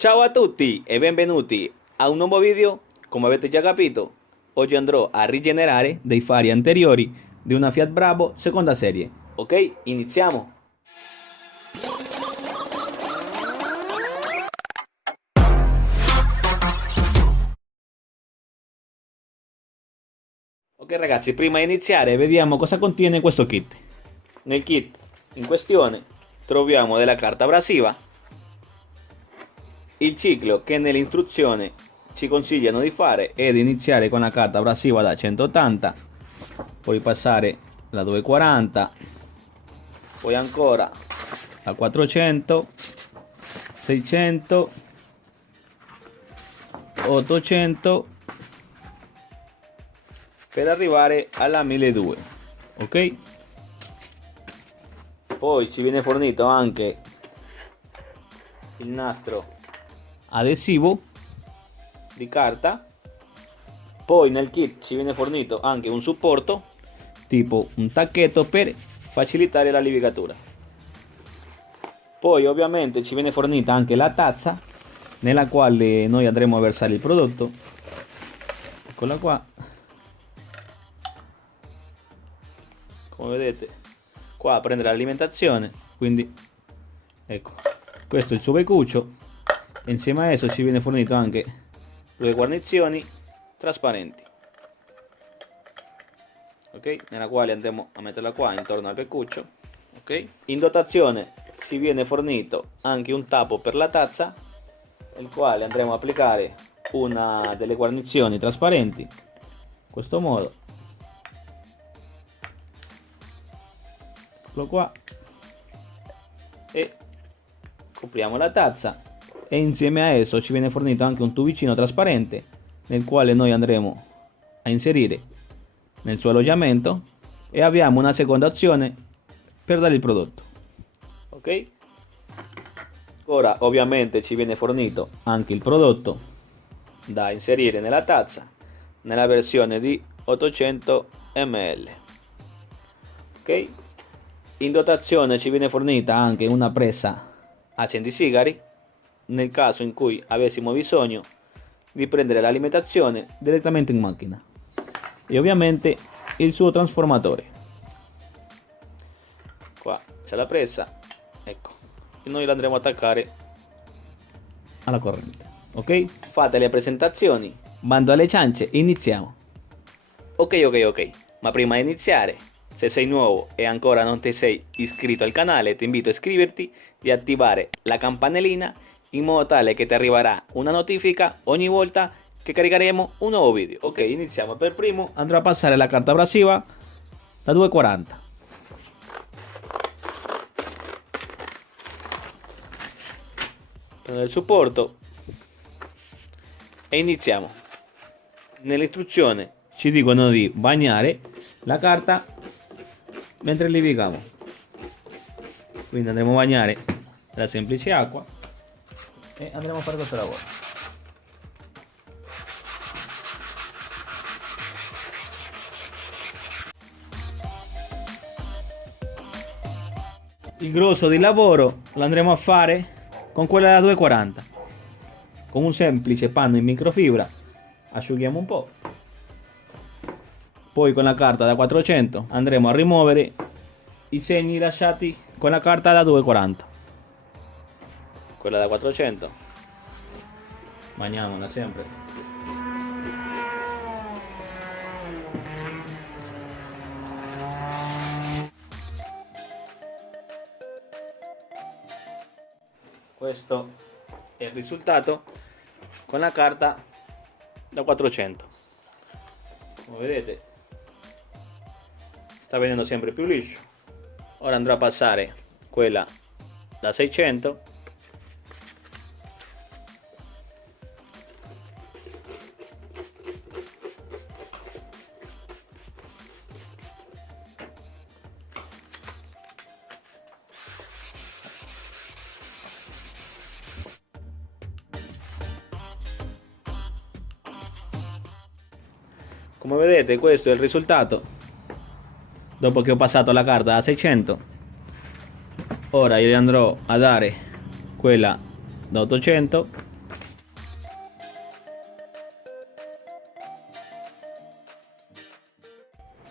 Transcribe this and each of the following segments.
Ciao a tutti e benvenuti a un nuovo video. Come avete già capito, oggi andrò a rigenerare dei fari anteriori di una Fiat Bravo seconda serie. Ok, iniziamo. Ok ragazzi, prima di iniziare vediamo cosa contiene questo kit. Nel kit in questione troviamo della carta abrasiva, il ciclo che nell'istruzione ci consigliano di fare è di iniziare con la carta abrasiva da 180, poi passare la 240, poi ancora la 400, 600, 800 per arrivare alla 1200, ok? Poi ci viene fornito anche il nastro adesivo di carta. Poi nel kit ci viene fornito anche un supporto tipo un tacchetto per facilitare la levigatura. Poi ovviamente ci viene fornita anche la tazza nella quale noi andremo a versare il prodotto. Eccola qua, come vedete qua prende l'alimentazione, quindi ecco, questo è il suo beccuccio. Insieme a esso ci viene fornito anche due guarnizioni trasparenti, ok, nella quale andremo a metterla qua intorno al beccuccio, ok. In dotazione ci viene fornito anche un tappo per la tazza, nel quale andremo a applicare una delle guarnizioni trasparenti in questo modo. Eccolo qua, e copriamo la tazza, e insieme a esso ci viene fornito anche un tubicino trasparente nel quale noi andremo a inserire nel suo alloggiamento, e abbiamo una seconda opzione per dare il prodotto, ok. Ora ovviamente ci viene fornito anche il prodotto da inserire nella tazza nella versione di 800 ml, ok. In dotazione ci viene fornita anche una presa accendisigari nel caso in cui avessimo bisogno di prendere l'alimentazione direttamente in macchina, e ovviamente il suo trasformatore. Qua c'è la presa, ecco, e noi la andremo a attaccare alla corrente, ok. Fate le presentazioni, bando alle ciance, iniziamo. Ok, ma prima di iniziare, se sei nuovo e ancora non ti sei iscritto al canale, ti invito a iscriverti e attivare la campanellina in modo tale che ti arriverà una notifica ogni volta che caricheremo un nuovo video. Ok, iniziamo. Per primo andrò a passare la carta abrasiva da 240. Prendo il supporto e iniziamo. Nell'istruzione ci dicono di bagnare la carta mentre levighiamo, quindi andremo a bagnare la semplice acqua e andremo a fare questo lavoro. Il grosso del lavoro lo andremo a fare con quella da 240, con un semplice panno in microfibra. Asciughiamo un po', poi con la carta da 400 andremo a rimuovere i segni lasciati con la carta da 240. Quella da 400 bagniamola sempre. Questo è il risultato con la carta da 400. Come vedete sta venendo sempre più liscio. Ora andrò a passare quella da 600, come vedete questo è il risultato dopo che ho passato la carta da 600. Ora gli andrò a dare quella da 800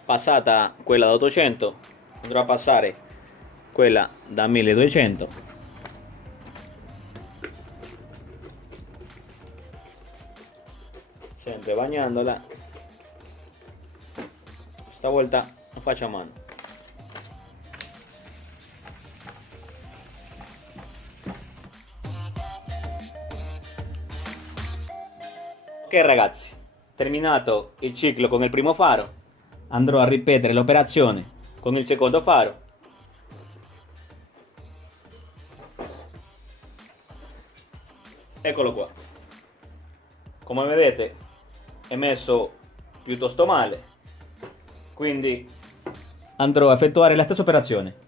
passata quella da 800, andrò a passare quella da 1200. Sempre bagnandola. Stavolta lo faccio a mano. Ok ragazzi, terminato il ciclo con il primo faro, andrò a ripetere l'operazione con il secondo faro. Eccolo qua. Come vedete è messo piuttosto male, quindi andrò a effettuare la stessa operazione.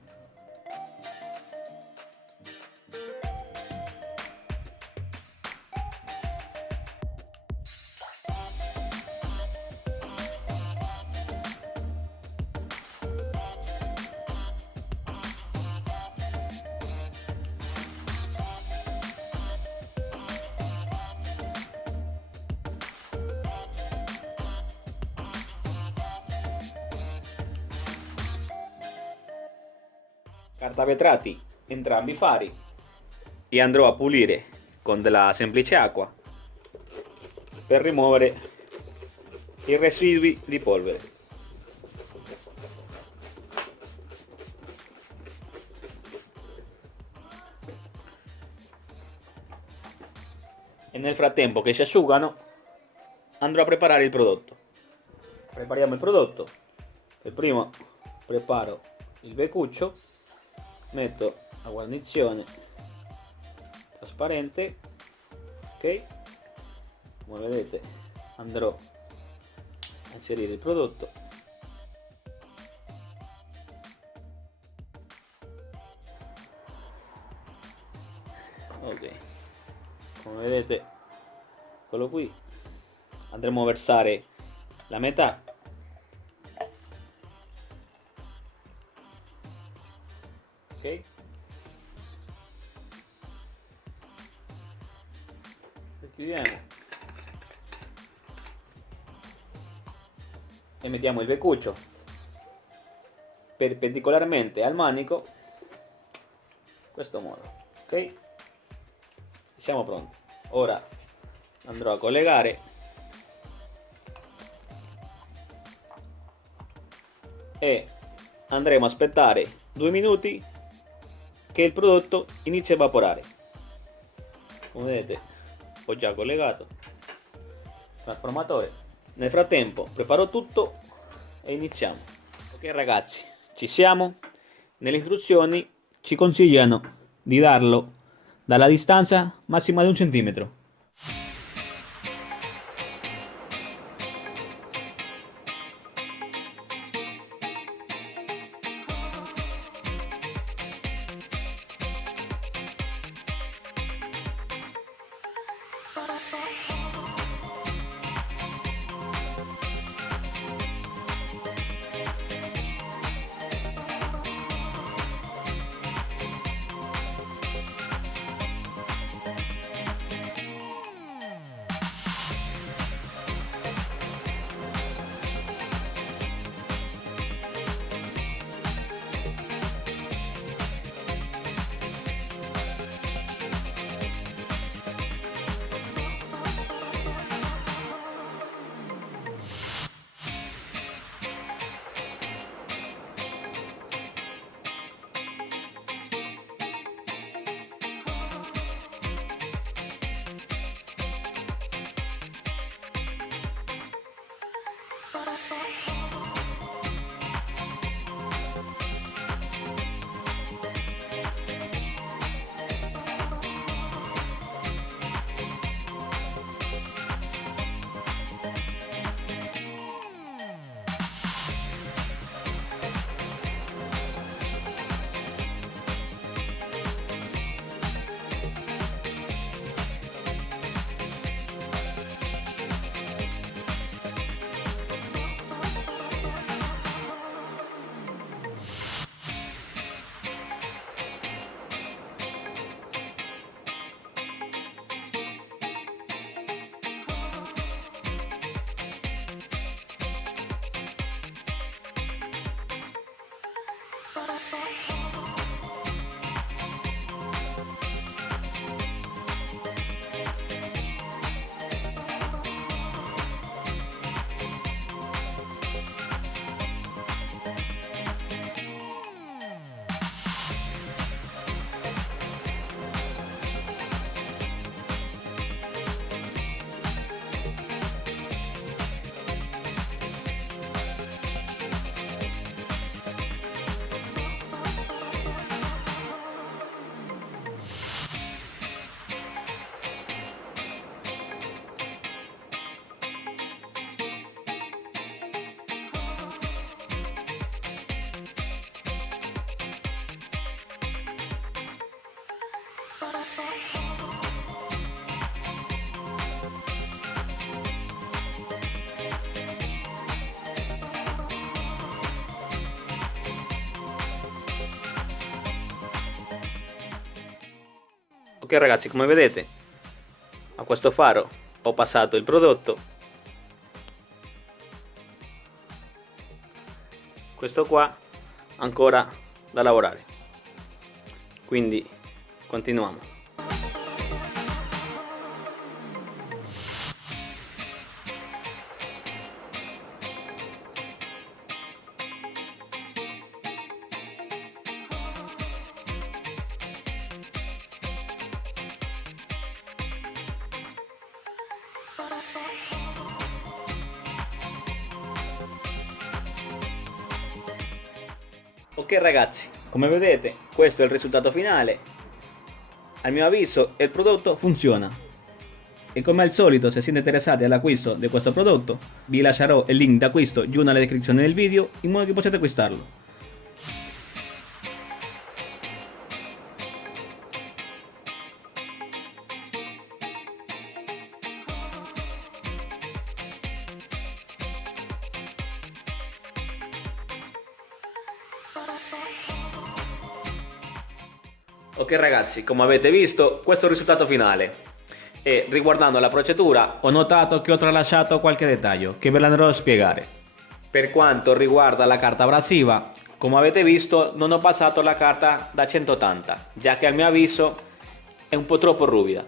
Carta vetrati entrambi i fari e andrò a pulire con della semplice acqua per rimuovere i residui di polvere. E nel frattempo che si asciugano andrò a preparare il prodotto. Prepariamo il prodotto. Per primo preparo il beccuccio, metto la guarnizione trasparente, ok, come vedete andrò a inserire il prodotto, ok, come vedete quello qui, andremo a versare la metà, ok, chiudiamo e mettiamo il beccuccio perpendicolarmente al manico, in questo modo, ok, siamo pronti. Ora andrò a collegare e andremo a aspettare 2 minuti che il prodotto inizi a evaporare. Come vedete ho già collegato il trasformatore. Nel frattempo preparo tutto e iniziamo. Ok ragazzi, ci siamo. Nelle istruzioni ci consigliano di darlo dalla distanza massima di 1 centimetro. Ok ragazzi, come vedete a questo faro ho passato il prodotto. Questo qua ancora da lavorare, quindi continuiamo. Ok ragazzi, come vedete questo è il risultato finale. Al mio avviso il prodotto funziona e come al solito, se siete interessati all'acquisto di questo prodotto, vi lascerò il link d'acquisto giù nella descrizione del video in modo che possiate acquistarlo. Ok ragazzi, come avete visto questo è il risultato finale e riguardando la procedura ho notato che ho tralasciato qualche dettaglio che ve l'andrò a spiegare. Per quanto riguarda la carta abrasiva, come avete visto non ho passato la carta da 180, già che a mio avviso è un po' troppo ruvida.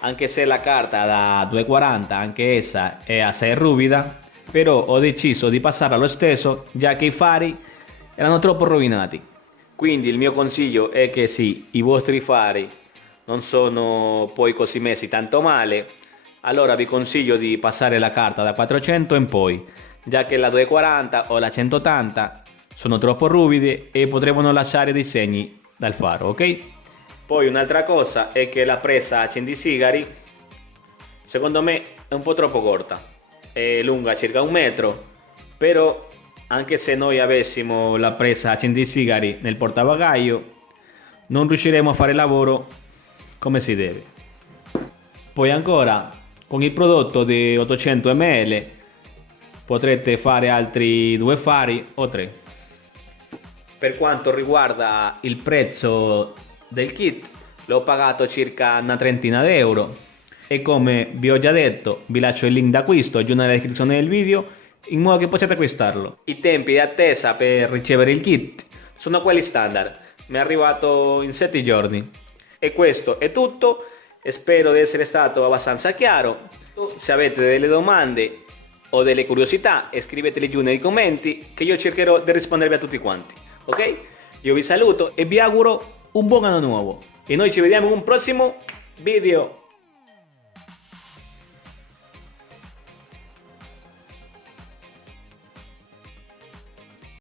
Anche se la carta da 240 anche essa è assai ruvida, però ho deciso di passarla lo stesso già che i fari erano troppo rovinati. Quindi il mio consiglio è che se i vostri fari non sono poi così messi tanto male, allora vi consiglio di passare la carta da 400 in poi, già che la 240 o la 180 sono troppo ruvide e potrebbero lasciare dei segni dal faro, ok? Poi un'altra cosa è che la presa accendisigari secondo me è un po' troppo corta, è lunga circa 1 metro, però anche se noi avessimo la presa accendisigari nel portabagaglio non riusciremo a fare il lavoro come si deve. Poi ancora con il prodotto di 800 ml potrete fare altri 2 fari o 3. Per quanto riguarda il prezzo del kit l'ho pagato circa una trentina d'euro e come vi ho già detto vi lascio il link d'acquisto giù nella descrizione del video in modo che possiate acquistarlo. I tempi di attesa per ricevere il kit sono quelli standard, mi è arrivato in 7 giorni. E questo è tutto, spero di essere stato abbastanza chiaro. Se avete delle domande o delle curiosità scrivetele giù nei commenti che io cercherò di rispondervi a tutti quanti, ok? Io vi saluto e vi auguro un buon anno nuovo e noi ci vediamo in un prossimo video.